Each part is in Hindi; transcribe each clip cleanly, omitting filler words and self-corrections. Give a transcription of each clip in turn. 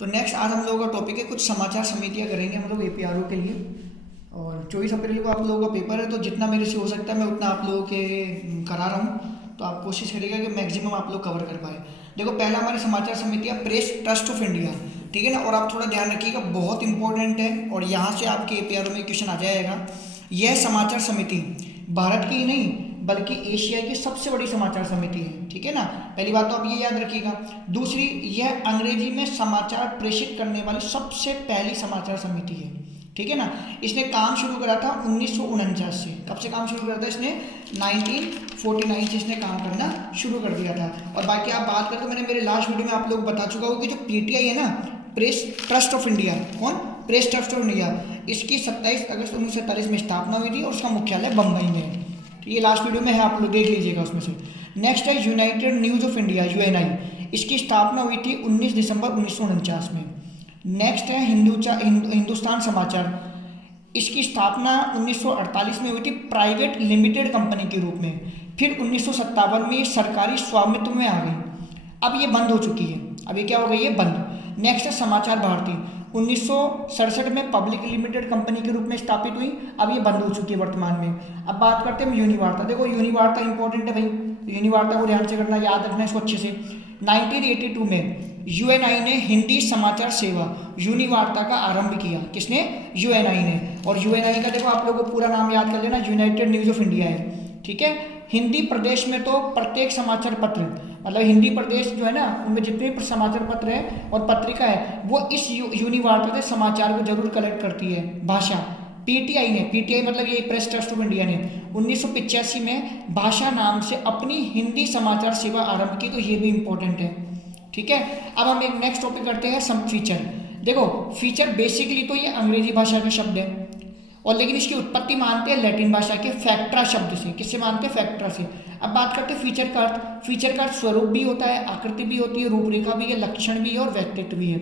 तो नेक्स्ट आज हम लोगों का टॉपिक है कुछ समाचार समितियां करेंगे हम लोग एपीआरओ के लिए। और 24 अप्रैल को आप लोगों का पेपर है, तो जितना मेरे से हो सकता है मैं उतना आप लोगों के करा रहा हूँ। तो आप कोशिश करिएगा कि मैक्सिमम आप लोग कवर कर पाए। देखो, पहला हमारे समाचार समितियाँ प्रेस ट्रस्ट ऑफ इंडिया, ठीक है ना। और आप थोड़ा ध्यान रखिएगा, बहुत इंपॉर्टेंट है और यहाँ से आपके एपीआरओ में क्वेश्चन आ जाएगा। यह समाचार समिति भारत की ही नहीं बल्कि एशिया की सबसे बड़ी समाचार समिति है, ठीक है ना। पहली बात तो आप ये याद रखिएगा। दूसरी, यह अंग्रेजी में समाचार प्रेषित करने वाली सबसे पहली समाचार समिति है, ठीक है ना। इसने काम शुरू करा था 1949 से। कब से काम शुरू करा था इसने? 1949 से इसने काम करना शुरू कर दिया था। और बाकी आप बात करें तो मैंने मेरे लास्ट वीडियो में आप लोग बता चुका हूँ कि जो पीटीआई है ना, प्रेस ट्रस्ट ऑफ इंडिया, कौन? प्रेस ट्रस्ट ऑफ इंडिया, इसकी 27 अगस्त 1947 में स्थापना हुई थी और उसका मुख्यालय बम्बई में है। तो ये लास्ट वीडियो में है, आप लोग देख लीजिएगा उसमें से। नेक्स्ट है United news of India, Uni. इसकी स्थापना हुई थी 19 दिसंबर 1949 में। नेक्स्ट है हिंदुस्तान समाचार। इसकी स्थापना 1948 में हुई थी प्राइवेट लिमिटेड कंपनी के रूप में। फिर 1957 में सरकारी स्वामित्व में आ गई। अब ये बंद हो चुकी है, अब ये क्या हो गई है? बंद। नेक्स्ट है समाचार भारती। 1967 में पब्लिक लिमिटेड कंपनी के रूप में स्थापित हुई, अब ये बंद हो चुकी है वर्तमान में। अब बात करते हैं यूनिवार्ता। देखो, यूनिवार्ता इंपॉर्टेंट है भाई, यूनिवार्ता को ध्यान से करना, याद रखना इसको अच्छे से। 1982 में यूएनआई ने हिंदी समाचार सेवा यूनिवार्ता का आरंभ किया। किसने? यूएनआई ने। और यूएनआई का देखो आप लोगों को पूरा नाम याद कर लेना, यूनाइटेड न्यूज़ ऑफ इंडिया है, ठीक है। हिंदी प्रदेश में तो प्रत्येक समाचार पत्र, मतलब हिंदी प्रदेश जो है ना, उनमें जितने भी समाचार पत्र है और पत्रिका है वो इस यूनिवार्ता से समाचार को जरूर कलेक्ट करती है। भाषा, पीटीआई मतलब ये प्रेस ट्रस्ट ऑफ इंडिया ने 1985 में भाषा नाम से अपनी हिंदी समाचार सेवा आरंभ की। तो ये भी इंपॉर्टेंट है, ठीक है। अब हम एक नेक्स्ट टॉपिक करते हैं, सम फीचर। देखो, फीचर बेसिकली तो ये अंग्रेजी भाषा का शब्द है, और लेकिन इसकी उत्पत्ति मानते हैं लैटिन भाषा के फैक्ट्रा शब्द से। किससे मानते हैं? फैक्ट्रा से। अब बात करते हैं फीचर का अर्थ। फीचर का अर्थ स्वरूप भी होता है, आकृति भी होती है, रूपरेखा भी है, लक्षण भी है और व्यक्तित्व भी है।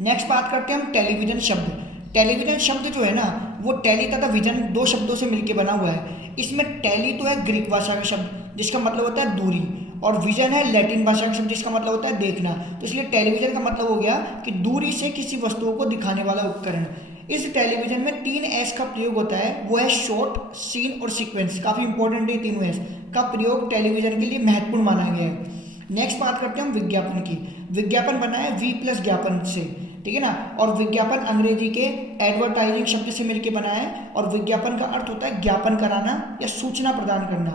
नेक्स्ट बात करते हैं हम टेलीविजन शब्द। टेलीविजन शब्द जो है ना, वो टेली तथा विजन दो शब्दों से मिलकर बना हुआ है। इसमें टेली तो है ग्रीक भाषा का शब्द जिसका मतलब होता है दूरी, और विजन है लैटिन भाषा का शब्द जिसका मतलब होता है देखना। तो इसलिए टेलीविजन का मतलब हो गया कि दूरी से किसी वस्तुओं को दिखाने वाला उपकरण। इस टेलीविजन में 3 एस का प्रयोग होता है, वो है शॉर्ट, सीन और सीक्वेंस। काफी इंपॉर्टेंट है, तीनों एस का प्रयोग टेलीविजन के लिए महत्वपूर्ण माना गया है। नेक्स्ट बात करते हैं हम विज्ञापन की। विज्ञापन बना है वी प्लस ज्ञापन से, ठीक है ना। और विज्ञापन अंग्रेजी के एडवर्टाइजिंग शब्द से मिलकर बना है, और विज्ञापन का अर्थ होता है ज्ञापन कराना या सूचना प्रदान करना।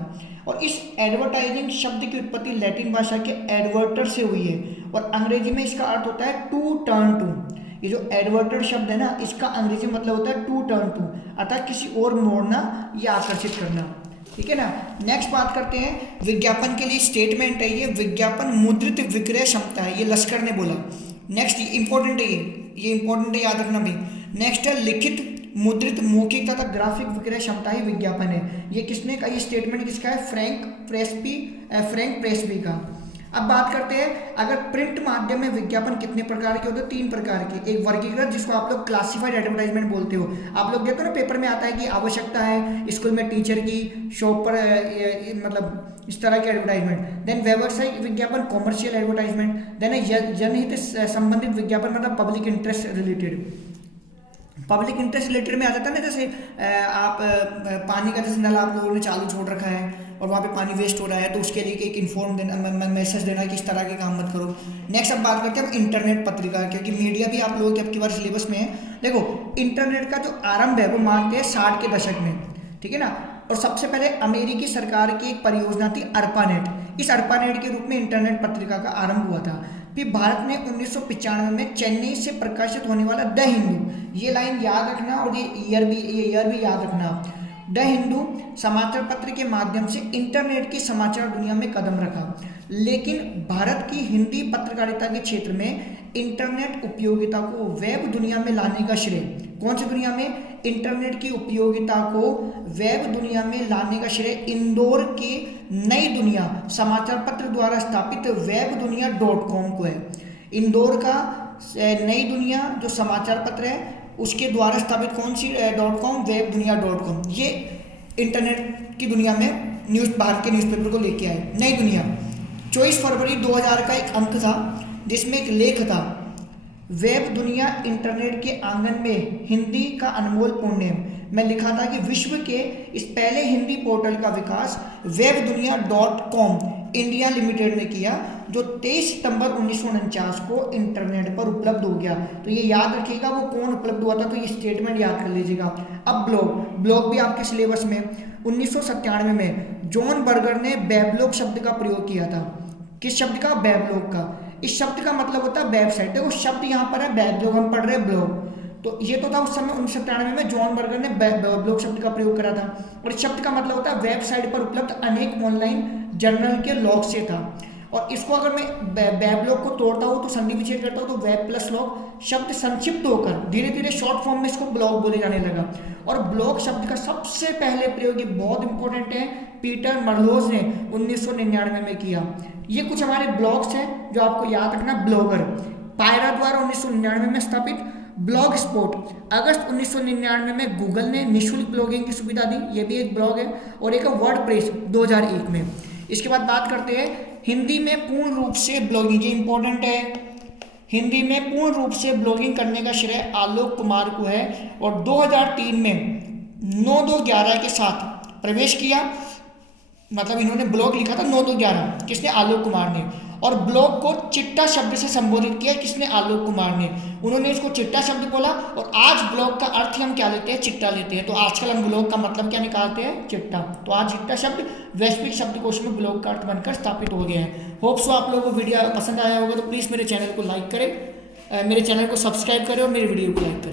और इस एडवर्टाइजिंग शब्द की उत्पत्ति लैटिन भाषा के एडवर्टर से हुई है, और अंग्रेजी में इसका अर्थ होता है टू टर्न टू। ये जो एडवर्टर शब्द है ना, इसका अंग्रेजी मतलब होता है टू टर्न टू, अर्थात किसी और मोड़ना या आकर्षित करना, ठीक है ना। नेक्स्ट बात करते हैं विज्ञापन के लिए स्टेटमेंट है ये, विज्ञापन मुद्रित विक्रय क्षमता है, ये लश्कर ने बोला। नेक्स्ट इंपॉर्टेंट है, ये इंपॉर्टेंट है, याद रखना भी। नेक्स्ट है लिखित, मुद्रित, मौखिक तथा ग्राफिक विक्रय क्षमता ही विज्ञापन है। ये किसने का? ये स्टेटमेंट किसका है? फ्रैंक प्रेसबी का। अब बात करते हैं अगर प्रिंट माध्यम में विज्ञापन कितने प्रकार के होते हैं? 3 प्रकार के। एक वर्गीकृत, जिसको आप लोग क्लासिफाइड एडवर्टाइजमेंट बोलते हो। आप लोग देखते हो ना पेपर में आता है कि आवश्यकता है स्कूल में टीचर की, शॉप पर मतलब इस तरह के एडवर्टाइजमेंट। देन व्यावसायिक विज्ञापन, कॉमर्शियल एडवर्टाइजमेंट। देन जनहित संबंधित विज्ञापन मतलब public interest related. Public interest related में आ जाता है ना, जैसे आप पानी का जैसे नल आप लोगों ने चालू छोड़ रखा है और वहाँ पे पानी वेस्ट हो रहा है, तो उसके लिए एक इन्फॉर्म देना, मैसेज देना कि इस तरह के काम मत करो। नेक्स्ट अब बात करते हैं हम इंटरनेट पत्रिका, क्योंकि मीडिया भी आप लोगों के आपकी बार सिलेबस में है। देखो, इंटरनेट का जो आरंभ है वो मानते हैं 60 के दशक में, ठीक है ना। और सबसे पहले अमेरिकी सरकार की एक परियोजना थी अर्पानेट। इस अर्पानेट के रूप में इंटरनेट पत्रिका का आरंभ हुआ था। फिर भारत में 1995 में चेन्नई से प्रकाशित होने वाला द हिंदू, ये लाइन याद रखना और ये ईयर भी याद रखना। द हिंदू समाचार पत्र के माध्यम से इंटरनेट की समाचार दुनिया में कदम रखा, लेकिन भारत की हिंदी पत्रकारिता के क्षेत्र में इंटरनेट उपयोगिता को वेब दुनिया में लाने का श्रेय, कौन सी दुनिया में? इंटरनेट की उपयोगिता को वेब दुनिया में लाने का श्रेय इंदौर के नई दुनिया समाचार पत्र द्वारा स्थापित webdunia.com को है। इंदौर का नई दुनिया जो समाचार पत्र है उसके द्वारा स्थापित कौन सी .com? webdunia.com। ये इंटरनेट की दुनिया में भारत के न्यूज़पेपर को लेके आए, नई दुनिया। 24 फरवरी 2000 का एक अंक था जिसमें एक लेख था वेब दुनिया इंटरनेट के आंगन में हिंदी का अनमोल पुण्य। मैं लिखा था कि विश्व के इस पहले हिंदी पोर्टल का विकास webdunia.com इंडिया लिमिटेड ने किया, जो 23 सितंबर 1949 को इंटरनेट पर उपलब्ध हो गया। तो ये याद रखिएगा वो कौन उपलब्ध हुआ था, तो ये स्टेटमेंट याद कर लीजिएगा। अब ब्लॉग भी आपके सिलेबस में 1997 में जॉन बर्गर ने वेबलॉग शब्द का प्रयोग किया था। किस शब्द का? वेबलॉग का। इस शब्द का मतलब होता है वेबसाइट। देखो शब्द यहाँ पर है वेबलॉग, हम पढ़ रहे हैं ब्लॉग, तो ये तो था उस समय 1997 में जॉन बर्गर ने वेबलॉग शब्द का प्रयोग करा था। और इस शब्द का मतलब होता है वेबसाइट पर उपलब्ध अनेक ऑनलाइन जर्नल के लॉग से था। और इसको अगर मैं वेबलॉग को तोड़ता हूँ तो संधि विच्छेद करता हूँ तो वेब प्लस लॉग शब्द संक्षिप्त होकर धीरे धीरे शॉर्ट फॉर्म में इसको ब्लॉग बोले जाने लगा। और ब्लॉग शब्द का सबसे पहले प्रयोग, ये बहुत इंपॉर्टेंट है, पीटर मरलोज ने 1999 में किया। ये कुछ हमारे ब्लॉग्स हैं जो आपको याद रखना। ब्लॉगर पायरा द्वारा 1999 में स्थापित। ब्लॉग स्पॉट अगस्त 1999 में गूगल ने निःशुल्क ब्लॉगिंग की सुविधा दी, ये भी एक ब्लॉग है। और एक वर्डप्रेस 2001 में। इसके बाद बात करते हैं हिंदी में पूर्ण रूप से ब्लॉगिंग, ये इंपॉर्टेंट है। हिंदी में पूर्ण रूप से ब्लॉगिंग करने का श्रेय आलोक कुमार को है और 2003 में 9211 के साथ प्रवेश किया। मतलब इन्होंने ब्लॉग लिखा था 9211, किसने? आलोक कुमार ने। और ब्लॉग को चिट्टा शब्द से संबोधित किया, किसने? आलोक कुमार ने। उन्होंने इसको चिट्टा शब्द बोला। और आज ब्लॉग का अर्थ हम क्या लेते हैं? चिट्टा लेते हैं। तो आजकल हम ब्लॉग का मतलब क्या निकालते हैं? चिट्टा। तो आज चिट्टा शब्द वैश्विक शब्दकोश में ब्लॉग का अर्थ बनकर स्थापित हो गया है। होप्स आप लोगों को वीडियो पसंद आया होगा, तो प्लीज़ मेरे चैनल को लाइक करें, मेरे चैनल को सब्सक्राइब करें और मेरे वीडियो को लाइक करें।